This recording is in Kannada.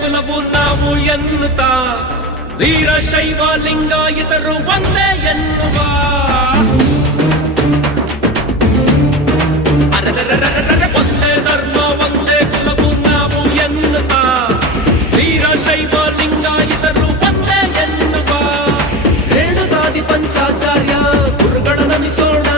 ಕುಲವು ನಾವು ಎನ್ನುತ್ತಾ ವೀರಶೈವ ಲಿಂಗಾಯತರು ಒಂದೇ ಎನ್ನುವ ಒಂದೇ ಧರ್ಮ ಒಂದೇ ಕುಲವು ನಾವು ಎನ್ನುತ್ತಾ ವೀರಶೈವ ಲಿಂಗಾಯತರು ಒಂದೇ ಎನ್ನುವ ರೇಣುಕಾದಿ ಪಂಚಾಚಾರ್ಯ ಗುರುಗಳ ನಮಿಸೋಣ